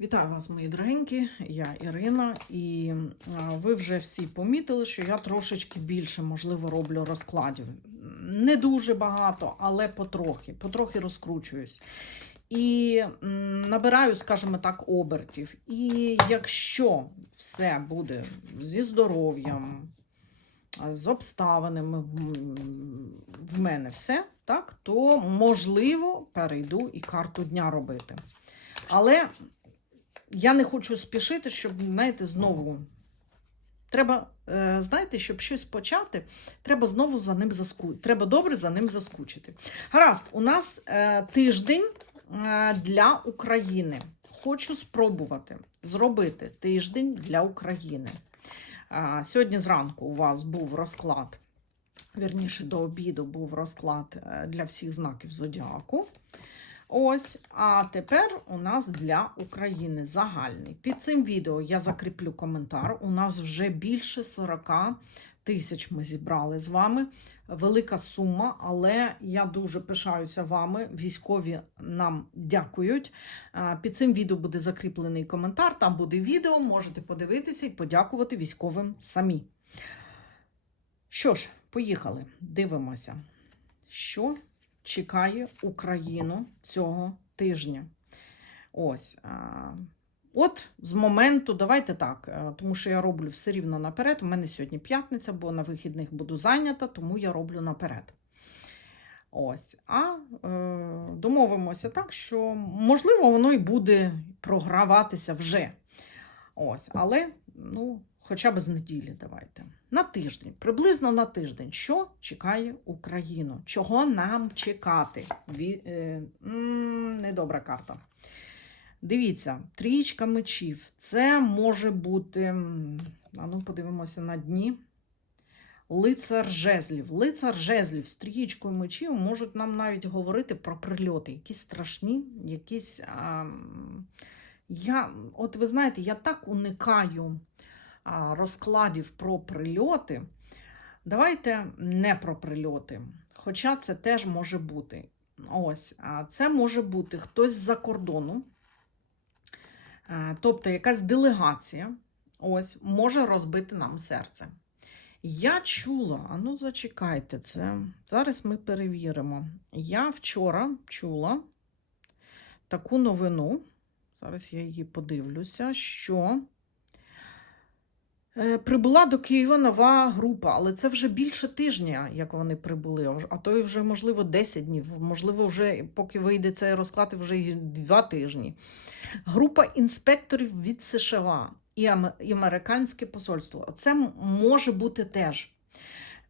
Вітаю вас, мої дорогенькі, я Ірина, і ви вже всі помітили, що я трошечки більше, можливо, роблю розкладів. Не дуже багато, але потрохи, потрохи розкручуюсь. І набираю, скажімо так, обертів. І якщо все буде зі здоров'ям, з обставинами, в мене все, так, то можливо перейду і карту дня робити. Але я не хочу спішити, щоб, знаєте, знову. Треба, е, знаєте, щоб щось почати, треба знову за ним заскучити. Треба добре за ним заскучити. Гаразд, у нас е, тиждень е, для України. Хочу спробувати зробити тиждень для України. Сьогодні зранку у вас був розклад, вірніше, до обіду був розклад для всіх знаків зодіаку. Ось, а тепер у нас для України загальний. Під цим відео я закріплю коментар. У нас вже більше 40 тисяч ми зібрали з вами. Велика сума, але я дуже пишаюся вами. Військові нам дякують. Під цим відео буде закріплений коментар. Там буде відео, можете подивитися і подякувати військовим самі. Що ж, поїхали, дивимося, що чекає Україну цього тижня. Ось. От з моменту, давайте так, е, тому що я роблю все рівно наперед. У мене сьогодні п'ятниця, бо на вихідних буду зайнята, тому я роблю наперед. Ось. А е, домовимося так, що можливо воно і буде програватися вже. Ось, але ну, хоча б з неділі давайте. На тиждень, приблизно на тиждень, що чекає Україну? Чого нам чекати? Ві, е, недобра карта. Дивіться, трієчка мечів. Це може бути. А ну, подивимося на дні. Лицар жезлів. Лицар жезлів з трієчкою мечів можуть нам навіть говорити про прильоти, якісь страшні, якісь. А, я, от ви знаєте, я так уникаю розкладів про прильоти. Давайте не про прильоти. Хоча це теж може бути. Ось, це може бути хтось з-за кордону, тобто якась делегація, ось, може розбити нам серце. Я чула, а ну зачекайте це. Зараз ми перевіримо. Я вчора чула таку новину. Зараз я її подивлюся, що прибула до Києва нова група, але це вже більше тижня, як вони прибули, а то й вже, можливо, 10 днів, можливо, вже, поки вийде цей розклад, вже і 2 тижні. Група інспекторів від США і американське посольство. Це може бути теж.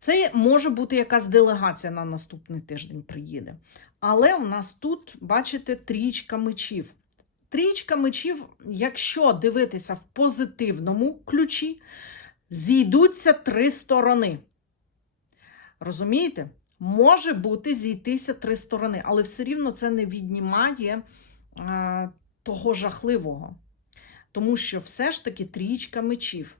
Це може бути якась делегація на наступний тиждень приїде. Але у нас тут, бачите, трічка мечів. Трічка мечів, якщо дивитися в позитивному ключі, зійдуться три сторони. Розумієте? Може бути зійтися три сторони, але все рівно це не віднімає а, того жахливого. Тому що все ж таки трічка мечів.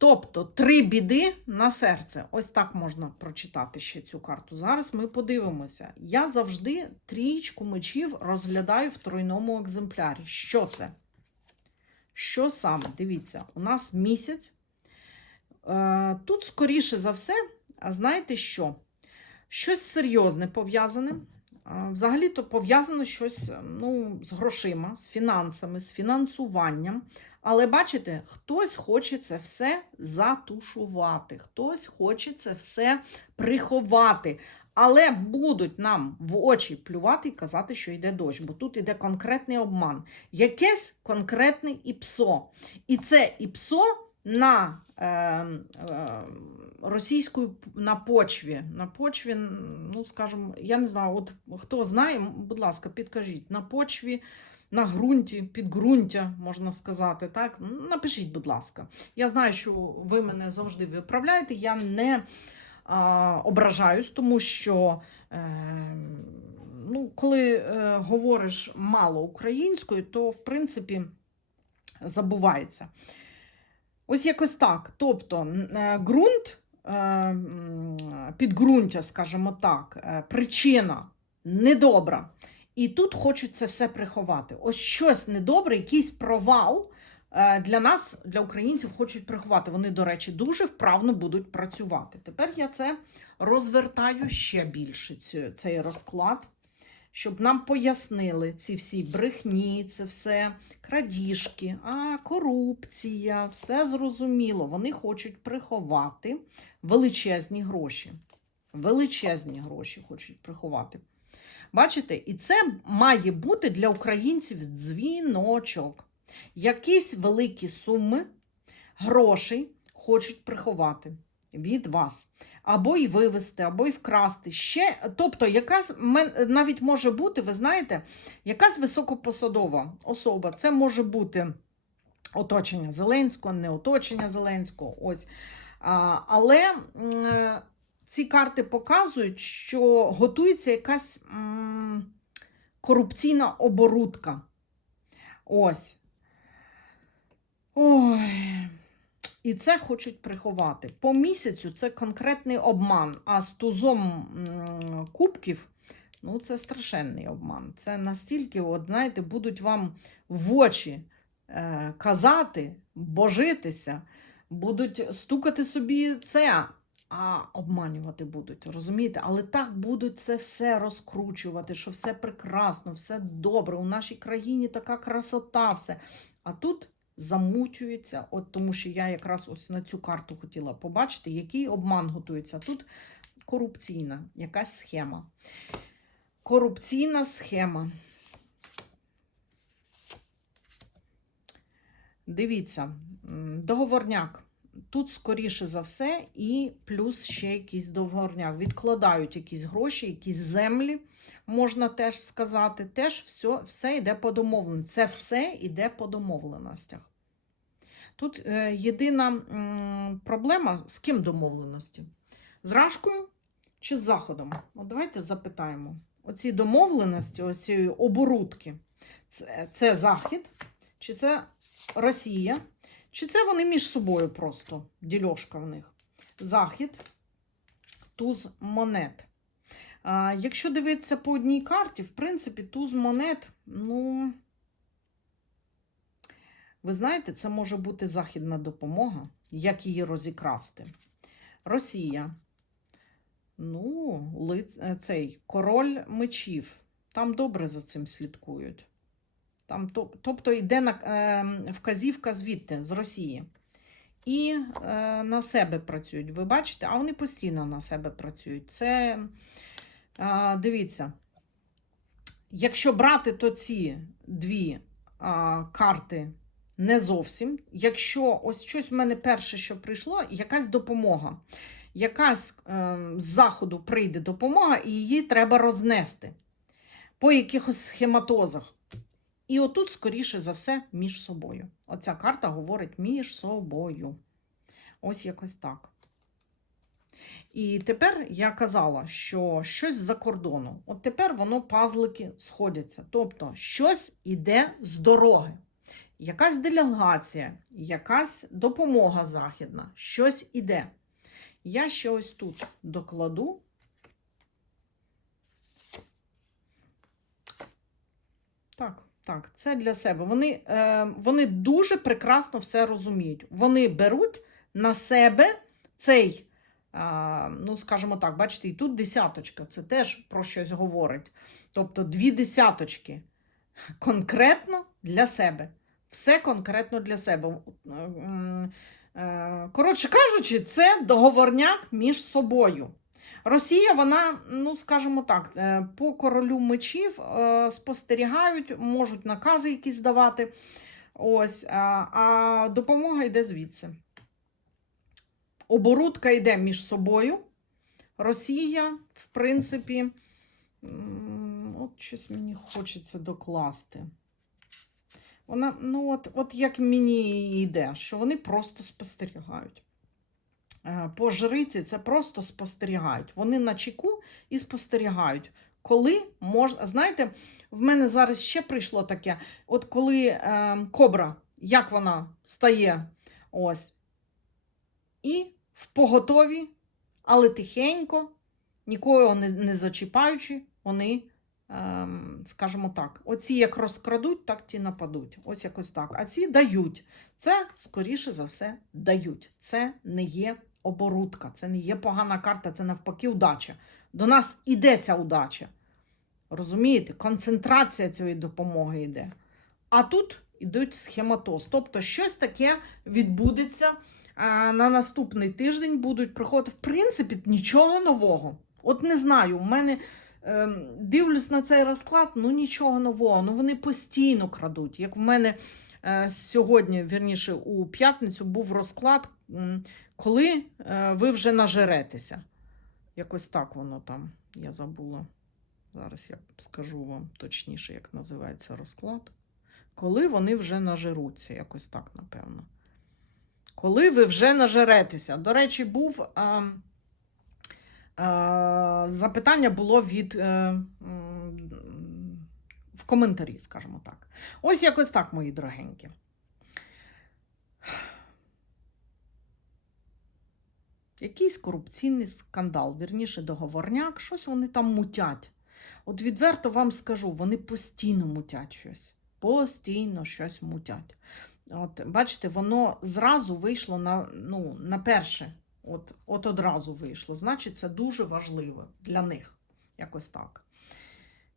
Тобто три біди на серце. Ось так можна прочитати ще цю карту. Зараз ми подивимося. Я завжди трієчку мечів розглядаю в тройному екземплярі. Що це? Що саме? Дивіться, у нас місяць. Е, Тут, скоріше за все, знаєте що? Щось серйозне пов'язане. Взагалі-то пов'язано щось ну, з грошима, з фінансами, з фінансуванням. Але бачите, хтось хоче це все затушувати, хтось хоче це все приховати. Але будуть нам в очі плювати і казати, що йде дощ, бо тут йде конкретний обман. Якесь конкретне іпсо. І це іпсо на е, е, російською на почві. На почві, ну скажімо, я не знаю, от хто знає, будь ласка, підкажіть, на почві, на ґрунті, підґрунтя, можна сказати. так? Напишіть, будь ласка. Я знаю, що ви мене завжди виправляєте. Я не а, ображаюсь, тому що. Е, Ну, коли е, говориш мало українською, то в принципі забувається. Ось якось так. Тобто е, ґрунт, е, підґрунтя, скажімо так, е, причина недобра. І тут хочуть це все приховати. Ось щось недобре, якийсь провал е, для нас, для українців, хочуть приховати. Вони, до речі, дуже вправно будуть працювати. Тепер я це розвертаю ще більше, цей розклад, щоб нам пояснили ці всі брехні, це все крадіжки, а корупція, все зрозуміло. Вони хочуть приховати величезні гроші. Величезні гроші хочуть приховати. Бачите, і це має бути для українців дзвіночок. Якісь великі суми грошей хочуть приховати від вас. Або й вивезти, або й вкрасти. Ще, тобто, якась навіть може бути, ви знаєте, якась високопосадова особа. Це може бути оточення Зеленського, не оточення Зеленського. Ось. Але е, ці карти показують, що готується якась м, корупційна оборудка. Ось. Ой. І це хочуть приховати. По місяцю це конкретний обман, а з тузом кубків ну, це страшенний обман. Це настільки, от, знаєте, будуть вам в очі е, казати, божитися, будуть стукати собі це, а обманювати будуть, розумієте? Але так будуть це все розкручувати, що все прекрасно, все добре. У нашій країні така красота, все. А тут замучується, от тому що я якраз ось на цю карту хотіла побачити, який обман готується. Тут корупційна якась схема. Корупційна схема. Дивіться, договорняк. Тут, скоріше за все, і плюс ще якийсь договорняк. Відкладають якісь гроші, якісь землі, можна теж сказати. Теж все, все йде по домовленості. Це все йде по домовленостях. Тут е, єдина проблема з ким домовленості? З Рашкою чи з Заходом? От давайте запитаємо. Оці домовленості, оці оборудки, це, це Захід, чи це Росія, чи це вони між собою просто дільошка в них? Захід, туз монет. А, якщо дивитися по одній карті, в принципі, туз монет, ну, ви знаєте, це може бути західна допомога, як її розікрасти. Росія. Ну, цей король мечів. Там добре за цим слідкують. Там, тобто йде на, е, вказівка звідти, з Росії. І е, на себе працюють. Ви бачите, а вони постійно на себе працюють. Це, е, дивіться, якщо брати, то ці дві е, карти не зовсім. Якщо ось щось в мене перше, що прийшло, якась допомога. Якась е, з заходу прийде допомога, і її треба рознести по якихось схематозах. І отут, скоріше за все, між собою. Оця карта говорить між собою. Ось якось так. І тепер я казала, що щось з-за кордону. От тепер воно пазлики сходяться. Тобто, щось іде з дороги. Якась делегація, якась допомога західна, щось іде. Я ще ось тут докладу. Так, так, це для себе. Вони, е, вони дуже прекрасно все розуміють. Вони беруть на себе цей, е, ну, скажімо так, бачите, і тут десяточка, це теж про щось говорить. Тобто дві десяточки конкретно для себе. Все конкретно для себе. Е, Коротше кажучи, це договорняк між собою. Росія, вона, ну скажімо так, е, по королю мечів е, спостерігають, можуть накази якісь давати. Ось, а, допомога йде звідси. Оборудка йде між собою. Росія, в принципі, от щось мені хочеться докласти. Вона, ну от, от як мені йде, що вони просто спостерігають. Е, По жриці це просто спостерігають. Вони на чеку і спостерігають. Коли можна. Знаєте, в мене зараз ще прийшло таке: от коли е, кобра, як вона стає, ось, і в поготові, але тихенько, нікого не, не зачіпаючи, вони ем, скажімо так, оці як розкрадуть, так ті нападуть. Ось якось так. А ці дають. Це, скоріше за все, дають. Це не є оборудка, це не є погана карта, це навпаки удача. До нас іде ця удача. Розумієте? Концентрація цієї допомоги йде. А тут ідуть схематоз. Тобто щось таке відбудеться. На наступний тиждень будуть приходити. В принципі, нічого нового. От не знаю, у мене ем, дивлюсь на цей розклад, ну нічого нового. Ну вони постійно крадуть. Як в мене е, сьогодні, вірніше, у п'ятницю був розклад, коли е, ви вже нажеретеся. Якось так воно там, я забула. Зараз я скажу вам точніше, як називається розклад. Коли вони вже нажеруться, якось так, напевно. Коли ви вже нажеретеся. До речі, був. А, а, запитання було від. е, м, в коментарі, скажімо так. Ось якось так, мої дорогенькі. Якийсь корупційний скандал, вірніше договорняк, щось вони там мутять. От відверто вам скажу, вони постійно мутять щось. Постійно щось мутять. От, бачите, воно зразу вийшло на, ну, на перше. От, от одразу вийшло. Значить, це дуже важливо для них. Якось так.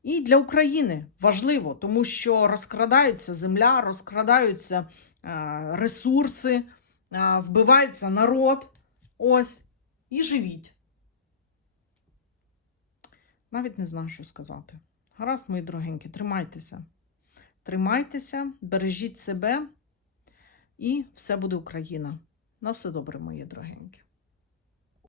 І для України важливо, тому що розкрадаються земля, розкрадаються е, ресурси, е, вбивається народ. Ось. І живіть. Навіть не знаю, що сказати. Гаразд, мої дорогенькі, тримайтеся. Тримайтеся, бережіть себе, і все буде Україна. На все добре, мої дорогенькі.